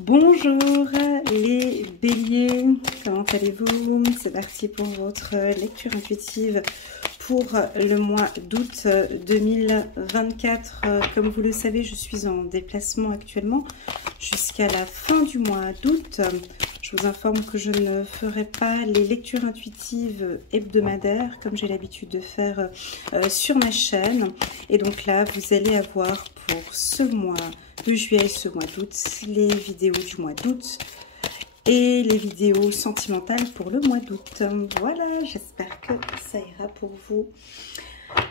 Bonjour les béliers, comment allez-vous? C'est parti pour votre lecture intuitive pour le mois d'août 2024. Comme vous le savez, je suis en déplacement actuellement jusqu'à la fin du mois d'août. Je vous informe que je ne ferai pas les lectures intuitives hebdomadaires comme j'ai l'habitude de faire sur ma chaîne. Et donc là, vous allez avoir pour ce mois de juillet et ce mois d'août les vidéos du mois d'août et les vidéos sentimentales pour le mois d'août. Voilà, j'espère que ça ira pour vous.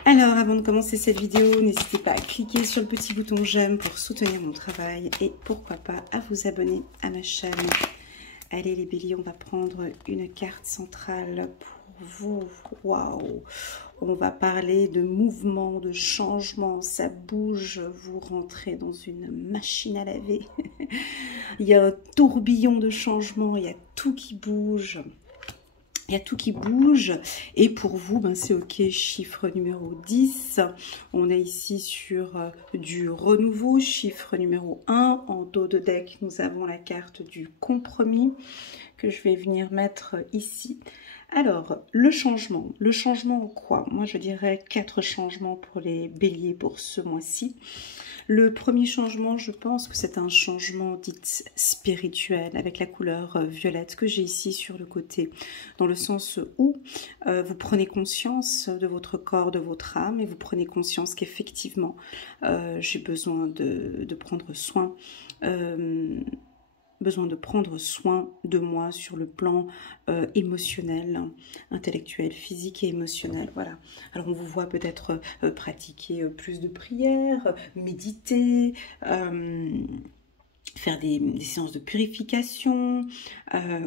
Alors, avant de commencer cette vidéo, n'hésitez pas à cliquer sur le petit bouton j'aime pour soutenir mon travail et pourquoi pas à vous abonner à ma chaîne. Allez les béliers, on va prendre une carte centrale pour vous. Waouh! On va parler de mouvement, de changement, ça bouge, vous rentrez dans une machine à laver. Il y a un tourbillon de changement, il y a tout qui bouge. Il y a tout qui bouge et pour vous, ben c'est ok, chiffre numéro 10. On est ici sur du renouveau, chiffre numéro 1. En dos de deck, nous avons la carte du compromis que je vais venir mettre ici. Alors, le changement en quoi? Moi, je dirais 4 changements pour les béliers pour ce mois-ci. Le premier changement, je pense que c'est un changement dit spirituel avec la couleur violette que j'ai ici sur le côté, dans le sens où vous prenez conscience de votre corps, de votre âme et vous prenez conscience qu'effectivement j'ai besoin de prendre soin de moi sur le plan émotionnel, intellectuel, physique et émotionnel. Voilà. Alors on vous voit peut-être pratiquer plus de prières, méditer, faire des séances de purification.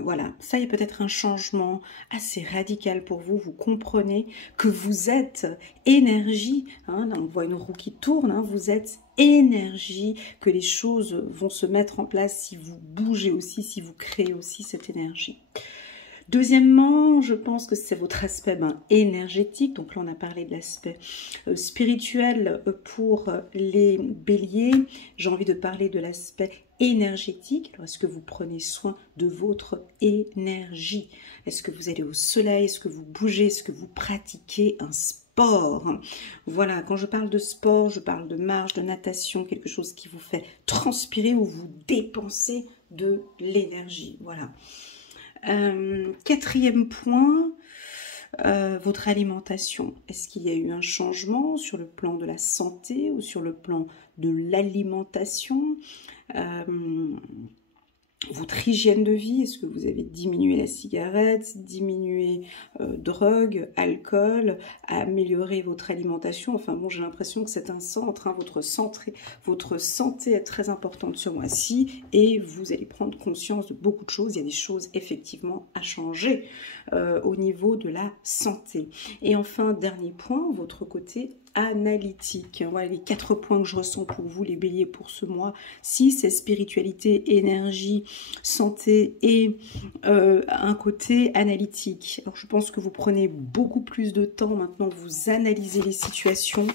Voilà, ça il y a peut-être un changement assez radical pour vous. Vous comprenez que vous êtes énergie, hein, on voit une roue qui tourne, hein, vous êtes énergie, que les choses vont se mettre en place si vous bougez aussi, si vous créez aussi cette énergie. Deuxièmement, je pense que c'est votre aspect énergétique. Donc là, on a parlé de l'aspect spirituel pour les béliers. J'ai envie de parler de l'aspect énergétique. Alors, est-ce que vous prenez soin de votre énergie? Est-ce que vous allez au soleil? Est-ce que vous bougez? Est-ce que vous pratiquez un sport? Voilà, quand je parle de sport, je parle de marche, de natation, quelque chose qui vous fait transpirer ou vous dépensez de l'énergie. Voilà. Quatrième point, votre alimentation. Est-ce qu'il y a eu un changement sur le plan de la santé ou sur le plan de l'alimentation? Votre hygiène de vie, est-ce que vous avez diminué la cigarette, diminué drogue, alcool, amélioré votre alimentation? Enfin bon, j'ai l'impression que c'est un centre, hein, votre santé est très importante ce mois-ci et vous allez prendre conscience de beaucoup de choses. Il y a des choses effectivement à changer au niveau de la santé. Et enfin, dernier point, votre côté analytique. Voilà les 4 points que je ressens pour vous les béliers pour ce mois. Si c'est spiritualité, énergie, santé et un côté analytique. Alors je pense que vous prenez beaucoup plus de temps maintenant, vous analysez les situations,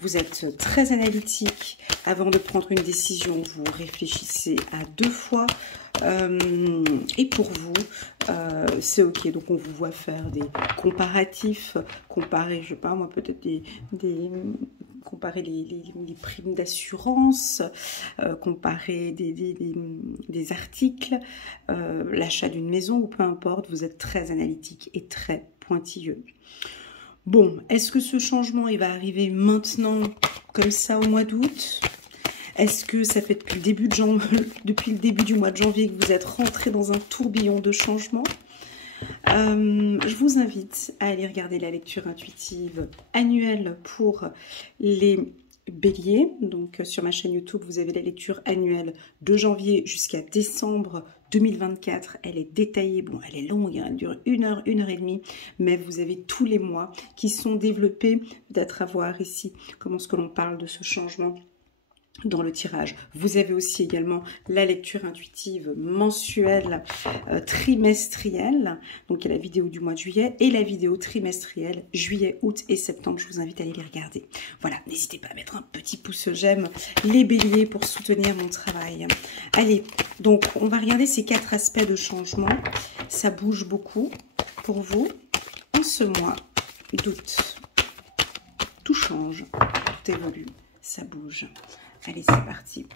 vous êtes très analytique. Avant de prendre une décision, vous réfléchissez à 2 fois. Et pour vous, c'est ok. Donc on vous voit faire des comparatifs, comparer, je sais pas moi, peut-être comparer les primes d'assurance, comparer des articles, l'achat d'une maison ou peu importe. Vous êtes très analytique et très pointilleux. Bon, est-ce que ce changement il va arriver maintenant comme ça au mois d'août? Est-ce que ça fait depuis le début du mois de janvier que vous êtes rentré dans un tourbillon de changements? Je vous invite à aller regarder la lecture intuitive annuelle pour les béliers. Donc sur ma chaîne YouTube, vous avez la lecture annuelle de janvier jusqu'à décembre 2024. Elle est détaillée, bon elle est longue, hein, elle dure 1 heure, 1 heure et demie, mais vous avez tous les mois qui sont développés. Peut-être à voir ici comment est-ce que l'on parle de ce changement dans le tirage. Vous avez aussi également la lecture intuitive mensuelle, trimestrielle. Donc il y a la vidéo du mois de juillet et la vidéo trimestrielle juillet, août et septembre. Je vous invite à aller les regarder. Voilà, n'hésitez pas à mettre un petit pouce j'aime, les béliers, pour soutenir mon travail. Allez, donc on va regarder ces 4 aspects de changement. Ça bouge beaucoup pour vous en ce mois d'août. Tout change, tout évolue, ça bouge. Allez, c'est parti.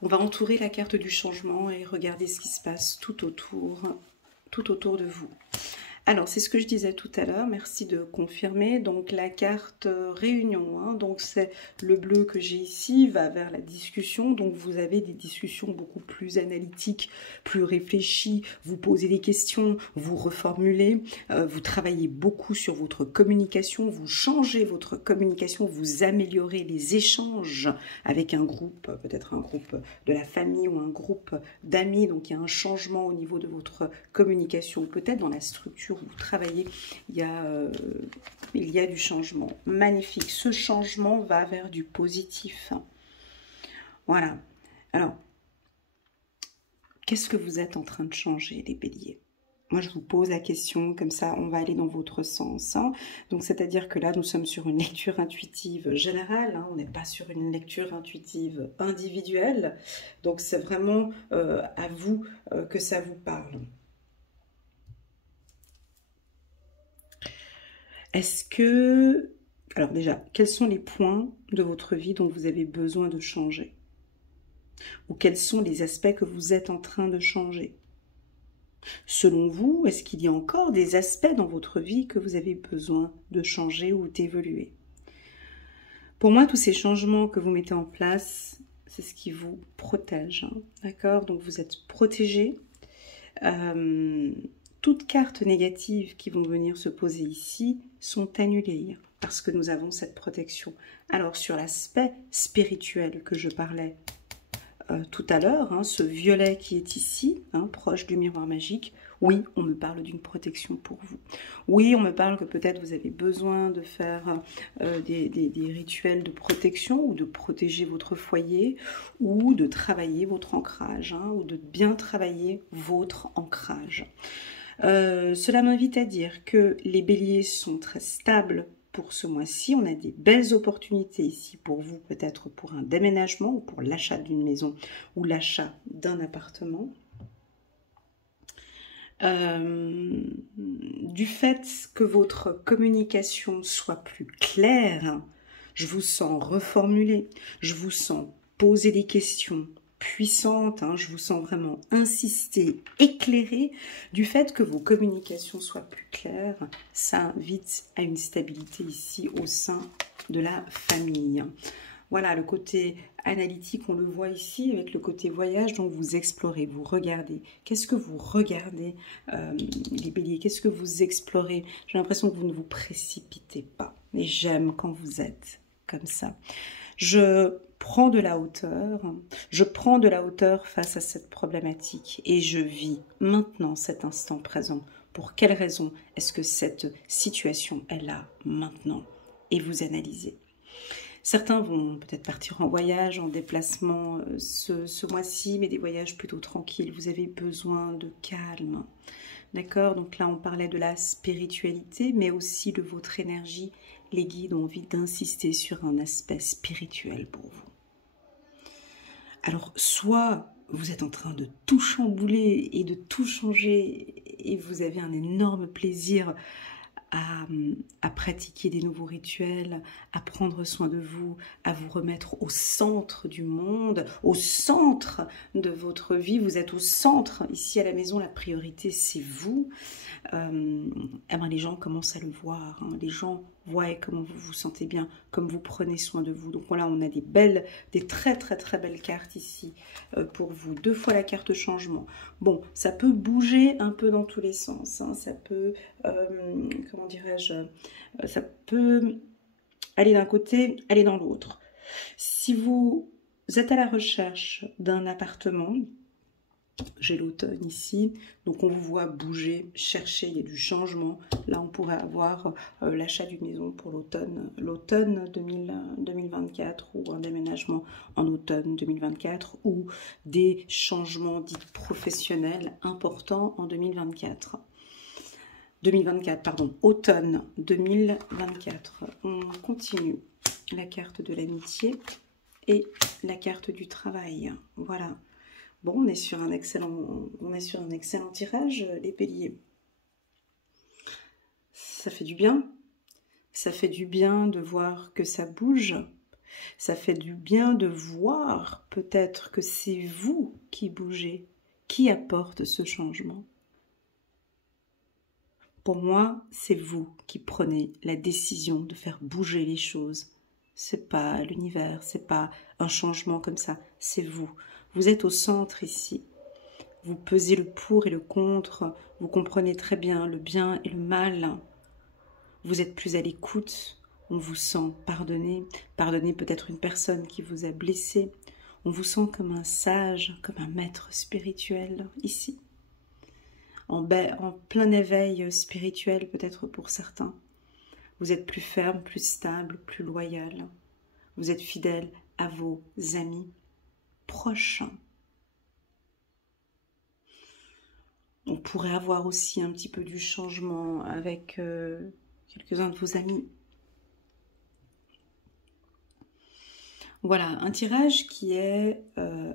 On va entourer la carte du changement et regarder ce qui se passe tout autour de vous. Alors, c'est ce que je disais tout à l'heure, merci de confirmer. Donc, la carte réunion, hein, donc c'est le bleu que j'ai ici, va vers la discussion. Donc, vous avez des discussions beaucoup plus analytiques, plus réfléchies. Vous posez des questions, vous reformulez, vous travaillez beaucoup sur votre communication, vous changez votre communication, vous améliorez les échanges avec un groupe, peut-être un groupe de la famille ou un groupe d'amis. Donc, il y a un changement au niveau de votre communication, peut-être dans la structure où vous travaillez, il y a du changement. Magnifique. Ce changement va vers du positif. Voilà. Alors, qu'est-ce que vous êtes en train de changer, les béliers? Moi, je vous pose la question, comme ça, on va aller dans votre sens. Hein. Donc, c'est-à-dire que là, nous sommes sur une lecture intuitive générale. Hein. On n'est pas sur une lecture intuitive individuelle. Donc, c'est vraiment à vous que ça vous parle. Est-ce que... Alors déjà, quels sont les points de votre vie dont vous avez besoin de changer? Ou quels sont les aspects que vous êtes en train de changer? Selon vous, est-ce qu'il y a encore des aspects dans votre vie que vous avez besoin de changer ou d'évoluer? Pour moi, tous ces changements que vous mettez en place, c'est ce qui vous protège. Hein, d'accord? Donc vous êtes protégé. Toutes cartes négatives qui vont venir se poser ici sont annulées parce que nous avons cette protection. Alors sur l'aspect spirituel que je parlais tout à l'heure, hein, ce violet qui est ici, hein, proche du miroir magique, oui, on me parle d'une protection pour vous. Oui, on me parle que peut-être vous avez besoin de faire des rituels de protection ou de protéger votre foyer ou de travailler votre ancrage, hein, ou de bien travailler votre ancrage. Cela m'invite à dire que les béliers sont très stables pour ce mois-ci. On a des belles opportunités ici pour vous, peut-être pour un déménagement ou pour l'achat d'une maison ou l'achat d'un appartement. Du fait que votre communication soit plus claire, je vous sens reformuler, je vous sens poser des questions puissante, hein, je vous sens vraiment insister, éclairer. Du fait que vos communications soient plus claires, ça invite à une stabilité ici au sein de la famille. Voilà, le côté analytique, on le voit ici avec le côté voyage, donc vous explorez, vous regardez. Qu'est-ce que vous regardez, les béliers? Qu'est-ce que vous explorez? J'ai l'impression que vous ne vous précipitez pas. Et j'aime quand vous êtes comme ça. Je prends de la hauteur face à cette problématique et je vis maintenant cet instant présent. Pour quelle raison est-ce que cette situation est là maintenant? Et vous analysez. Certains vont peut-être partir en voyage, en déplacement ce mois-ci, mais des voyages plutôt tranquilles. Vous avez besoin de calme. D'accord? Donc là, on parlait de la spiritualité, mais aussi de votre énergie. Les guides ont envie d'insister sur un aspect spirituel pour vous. Alors, soit vous êtes en train de tout chambouler et de tout changer et vous avez un énorme plaisir à pratiquer des nouveaux rituels, à prendre soin de vous, à vous remettre au centre du monde, au centre de votre vie. Vous êtes au centre. Ici à la maison, la priorité, c'est vous. Les gens commencent à le voir. Hein. Les gens voient comment vous vous sentez bien, comme vous prenez soin de vous. Donc voilà, on a des très très très belles cartes ici pour vous. 2 fois la carte changement. Bon, ça peut bouger un peu dans tous les sens. Hein. Ça peut, comment dirais-je, ça peut aller d'un côté, aller dans l'autre. Si vous êtes à la recherche d'un appartement, J'ai l'automne ici, donc on vous voit bouger, chercher, il y a du changement. Là, on pourrait avoir l'achat d'une maison pour l'automne 2024 ou un déménagement en automne 2024 ou des changements dits professionnels importants en 2024. 2024, pardon, automne 2024. On continue. La carte de l'amitié et la carte du travail. Voilà. Bon, on est sur un excellent tirage, les béliers. Ça fait du bien. Ça fait du bien de voir que ça bouge. Ça fait du bien de voir peut-être que c'est vous qui bougez, qui apporte ce changement. Pour moi, c'est vous qui prenez la décision de faire bouger les choses. C'est pas l'univers, c'est pas un changement comme ça, c'est vous. Vous êtes au centre ici. Vous pesez le pour et le contre. Vous comprenez très bien le bien et le mal. Vous êtes plus à l'écoute. On vous sent pardonner. Pardonner peut-être une personne qui vous a blessé. On vous sent comme un sage, comme un maître spirituel ici. En plein éveil spirituel peut-être pour certains. Vous êtes plus ferme, plus stable, plus loyal. Vous êtes fidèle à vos amis proches. On pourrait avoir aussi un petit peu du changement avec quelques-uns de vos amis. Voilà, un tirage qui est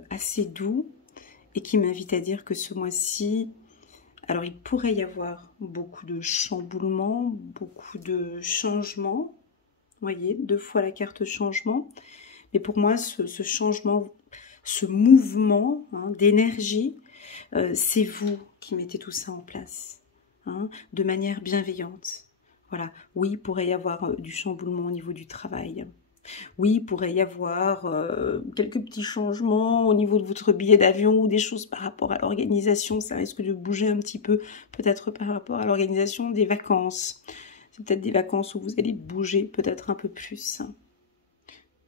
assez doux et qui m'invite à dire que ce mois-ci, alors il pourrait y avoir beaucoup de chamboulements, beaucoup de changements. Vous voyez, 2 fois la carte changement. Mais pour moi, ce changement, ce mouvement d'énergie, c'est vous qui mettez tout ça en place, de manière bienveillante. Voilà. Oui, il pourrait y avoir du chamboulement au niveau du travail. Oui, il pourrait y avoir quelques petits changements au niveau de votre billet d'avion ou des choses par rapport à l'organisation. Ça risque de bouger un petit peu, peut-être par rapport à l'organisation des vacances. C'est peut-être des vacances où vous allez bouger peut-être un peu plus.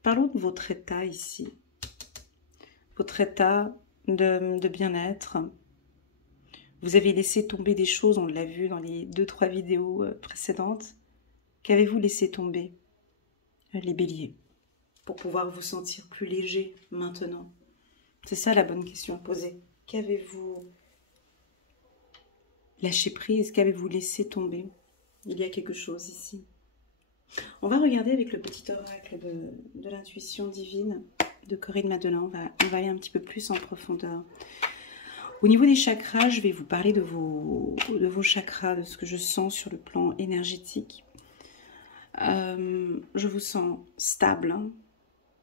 Parlons de votre état ici. Votre état de bien-être. Vous avez laissé tomber des choses, on l'a vu dans les 2-3 vidéos précédentes. Qu'avez-vous laissé tomber, les béliers, pour pouvoir vous sentir plus léger maintenant? C'est ça la bonne question posée. Qu'avez-vous lâché prise? Qu'avez-vous laissé tomber? Il y a quelque chose ici. On va regarder avec le petit oracle de l'intuition divine de Corinne Madelin. On va aller un petit peu plus en profondeur. Au niveau des chakras, je vais vous parler de vos chakras, de ce que je sens sur le plan énergétique. Je vous sens stable,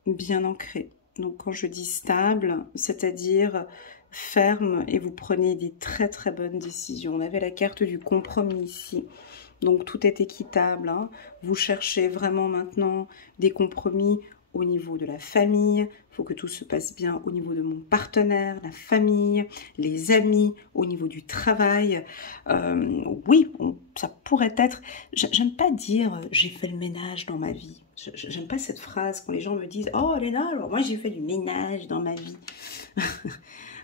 bien ancré. Donc quand je dis stable, c'est-à-dire ferme et vous prenez des très très bonnes décisions. On avait la carte du compromis ici. Donc tout est équitable. Vous cherchez vraiment maintenant des compromis au niveau de la famille. Il faut que tout se passe bien au niveau de mon partenaire, la famille, les amis, au niveau du travail. Oui, ça pourrait être... J'aime pas dire « j'ai fait le ménage dans ma vie ». J'aime pas cette phrase quand les gens me disent « Oh Léna, alors moi j'ai fait du ménage dans ma vie ».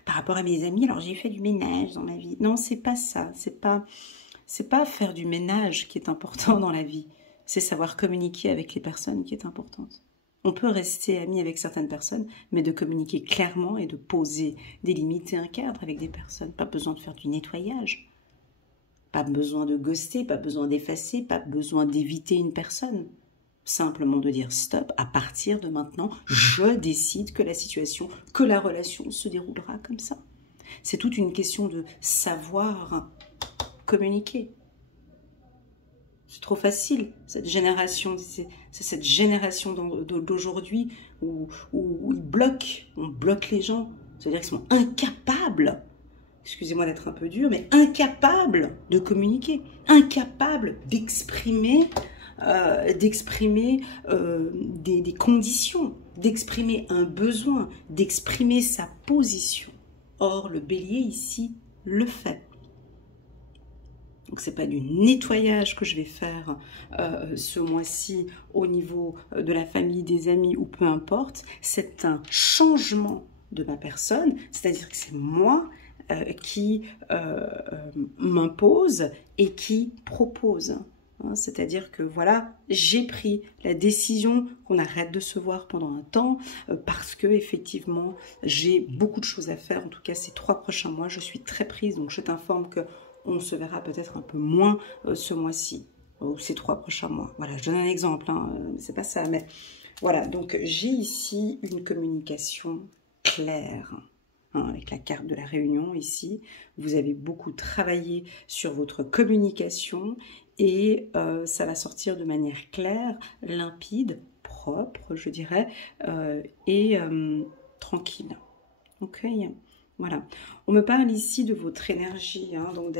Par rapport à mes amis, alors j'ai fait du ménage dans ma vie. Non, c'est pas ça. C'est pas faire du ménage qui est important dans la vie. C'est savoir communiquer avec les personnes qui est importante. On peut rester amis avec certaines personnes, mais de communiquer clairement et de poser des limites et un cadre avec des personnes. Pas besoin de faire du nettoyage. Pas besoin de ghoster, pas besoin d'effacer, pas besoin d'éviter une personne. Simplement de dire stop, à partir de maintenant, je décide que la situation, que la relation se déroulera comme ça. C'est toute une question de savoir communiquer. C'est trop facile, cette génération, c'est cette génération d'aujourd'hui où on bloque les gens. C'est-à-dire qu'ils sont incapables, excusez-moi d'être un peu dur, mais incapables de communiquer, incapables d'exprimer des conditions, d'exprimer un besoin, d'exprimer sa position. Or, le bélier ici le fait. Donc, ce n'est pas du nettoyage que je vais faire ce mois-ci au niveau de la famille, des amis ou peu importe. C'est un changement de ma personne, c'est-à-dire que c'est moi qui m'impose et qui propose. Hein, c'est-à-dire que voilà, j'ai pris la décision qu'on arrête de se voir pendant un temps parce que effectivement j'ai beaucoup de choses à faire. En tout cas, ces 3 prochains mois, je suis très prise. Donc je t'informe que on se verra peut-être un peu moins ce mois-ci ou ces 3 prochains mois. Voilà, je donne un exemple. Hein, c'est pas ça, mais voilà. Donc j'ai ici une communication claire. Avec la carte de la réunion ici, vous avez beaucoup travaillé sur votre communication et ça va sortir de manière claire, limpide, propre, je dirais, et tranquille. Ok, voilà. On me parle ici de votre énergie, hein, donc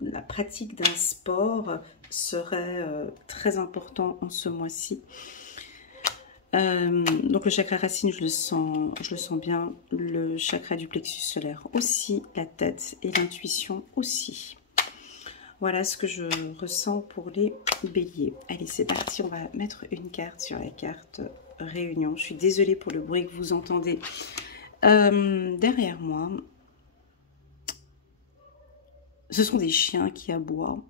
la pratique d'un sport serait très important en ce mois-ci. Donc le chakra racine, je le sens bien, le chakra du plexus solaire aussi, la tête et l'intuition aussi. Voilà ce que je ressens pour les béliers. Allez, c'est parti, on va mettre une carte sur la carte réunion. Je suis désolée pour le bruit que vous entendez derrière moi. Ce sont des chiens qui aboient.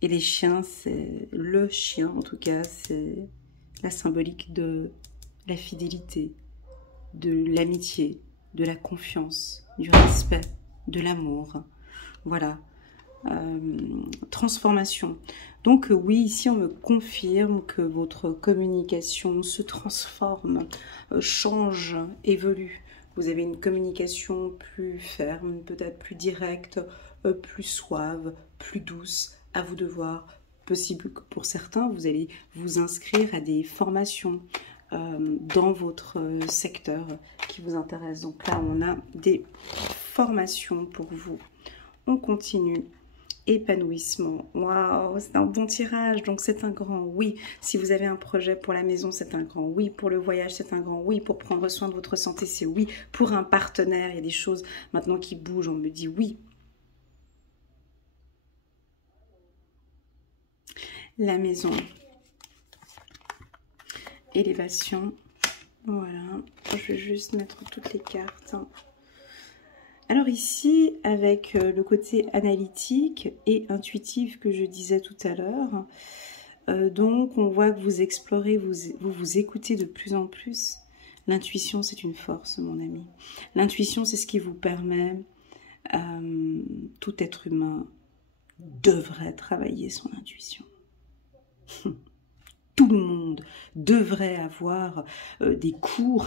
Et les chiens, c'est le chien, en tout cas, c'est la symbolique de la fidélité, de l'amitié, de la confiance, du respect, de l'amour. Voilà. Transformation. Donc oui, ici on me confirme que votre communication se transforme, change, évolue. Vous avez une communication plus ferme, peut-être plus directe, plus suave, plus douce. À vous de voir. Possible que pour certains, vous allez vous inscrire à des formations dans votre secteur qui vous intéresse. Donc là, on a des formations pour vous. On continue. Épanouissement. Waouh, c'est un bon tirage, donc c'est un grand oui. Si vous avez un projet pour la maison, c'est un grand oui. Pour le voyage, c'est un grand oui. Pour prendre soin de votre santé, c'est oui. Pour un partenaire, il y a des choses maintenant qui bougent, on me dit oui. La maison, élévation, voilà, je vais juste mettre toutes les cartes. Alors ici, avec le côté analytique et intuitif que je disais tout à l'heure, donc on voit que vous explorez, vous écoutez de plus en plus. L'intuition, c'est une force, mon ami. L'intuition, c'est ce qui vous permet, tout être humain devrait travailler son intuition. Tout le monde devrait avoir des cours,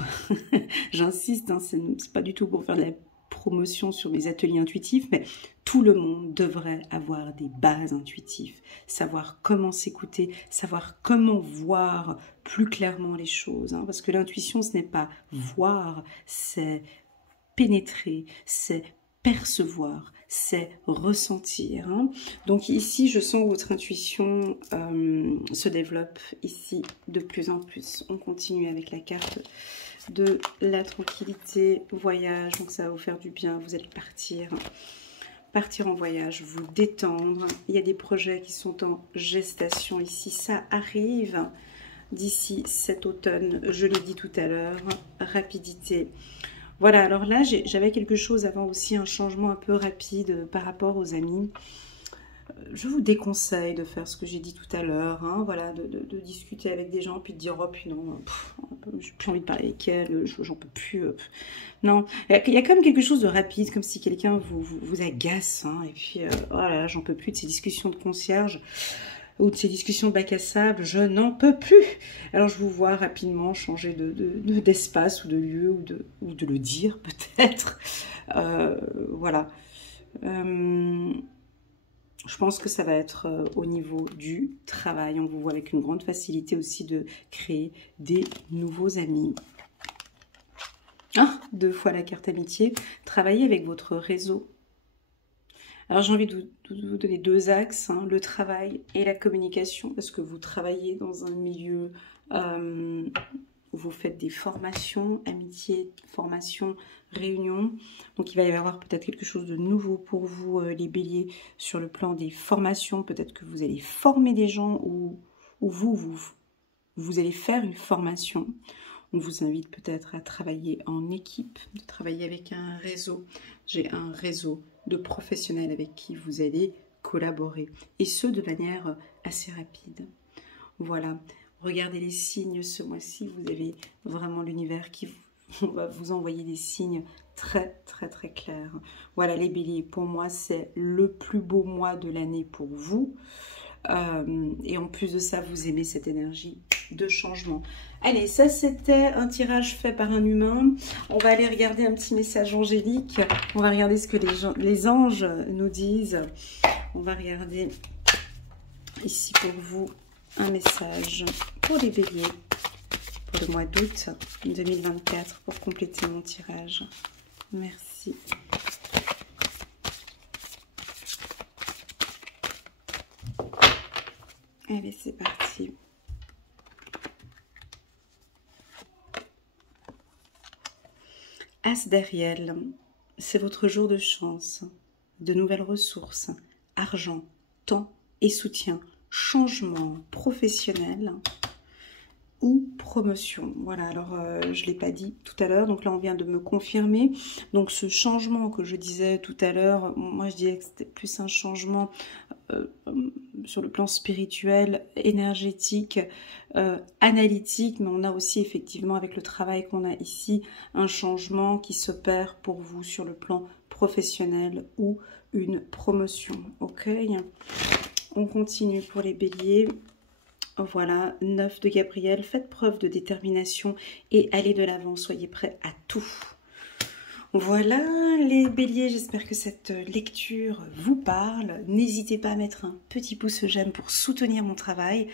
j'insiste, hein, c'est pas du tout pour faire de la promotion sur mes ateliers intuitifs, mais tout le monde devrait avoir des bases intuitives, savoir comment s'écouter, savoir comment voir plus clairement les choses, hein, parce que l'intuition, ce n'est pas voir, c'est pénétrer, c'est percevoir, c'est ressentir. Hein. Donc ici, je sens que votre intuition se développe ici de plus en plus. On continue avec la carte de la tranquillité, voyage. Donc ça va vous faire du bien, vous allez partir en voyage, vous détendre. Il y a des projets qui sont en gestation ici. Ça arrive d'ici cet automne, je l'ai dit tout à l'heure. Rapidité. Voilà, alors là, j'avais quelque chose avant aussi, un changement un peu rapide par rapport aux amis. Je vous déconseille de faire ce que j'ai dit tout à l'heure, hein, voilà, de discuter avec des gens, puis de dire, oh, puis non, j'ai plus envie de parler avec elle, j'en peux plus. Non, il y a quand même quelque chose de rapide, comme si quelqu'un vous agace, hein, et puis, voilà, j'en peux plus de ces discussions de concierge, ou de ces discussions de bac à sable, je n'en peux plus. Alors je vous vois rapidement changer d'espace ou de lieu, ou de le dire peut-être. Voilà. Je pense que ça va être au niveau du travail. On vous voit avec une grande facilité aussi de créer des nouveaux amis. Ah, 2 fois la carte amitié. Travaillez avec votre réseau. Alors j'ai envie de vous donner 2 axes, hein, le travail et la communication, parce que vous travaillez dans un milieu où vous faites des formations, amitié, formation, réunion. Donc il va y avoir peut-être quelque chose de nouveau pour vous, les béliers, sur le plan des formations. Peut-être que vous allez former des gens ou vous allez faire une formation. On vous invite peut-être à travailler en équipe, de travailler avec un réseau. J'ai un réseau de professionnels avec qui vous allez collaborer, et ce de manière assez rapide. Voilà, regardez les signes ce mois-ci, vous avez vraiment l'univers qui va vous envoyer des signes très clairs. Voilà les béliers, pour moi c'est le plus beau mois de l'année pour vous. Et en plus de ça, vous aimez cette énergie de changement. Allez, ça c'était un tirage fait par un humain. On va aller regarder un petit message angélique. On va regarder ce que les anges nous disent. On va regarder ici pour vous un message pour les béliers pour le mois d'août 2024 pour compléter mon tirage. Merci. Allez, c'est parti. As d'Ariel, c'est votre jour de chance, de nouvelles ressources, argent, temps et soutien, changement professionnel ou promotion. Voilà, alors je ne l'ai pas dit tout à l'heure, donc là on vient de me confirmer. Donc ce changement que je disais tout à l'heure, moi je disais que c'était plus un changement sur le plan spirituel, énergétique, analytique, mais on a aussi effectivement avec le travail qu'on a ici, un changement qui s'opère pour vous sur le plan professionnel ou une promotion. Ok, on continue pour les béliers. Voilà, 9 de Gabriel, faites preuve de détermination et allez de l'avant, soyez prêts à tout. Voilà les béliers, j'espère que cette lecture vous parle. N'hésitez pas à mettre un petit pouce j'aime pour soutenir mon travail.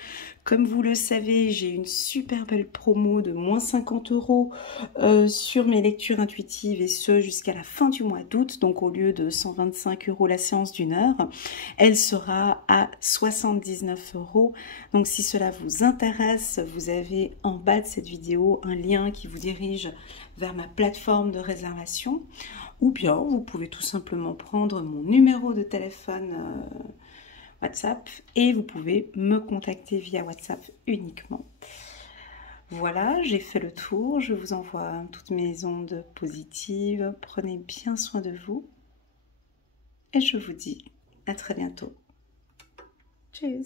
Comme vous le savez, j'ai une super belle promo de moins 50 € sur mes lectures intuitives et ce jusqu'à la fin du mois d'août. Donc au lieu de 125 € la séance d'1 heure, elle sera à 79 €. Donc si cela vous intéresse, vous avez en bas de cette vidéo un lien qui vous dirige vers ma plateforme de réservation, ou bien vous pouvez tout simplement prendre mon numéro de téléphone WhatsApp et vous pouvez me contacter via WhatsApp uniquement. Voilà, j'ai fait le tour, je vous envoie toutes mes ondes positives, prenez bien soin de vous et je vous dis à très bientôt. Tchuss.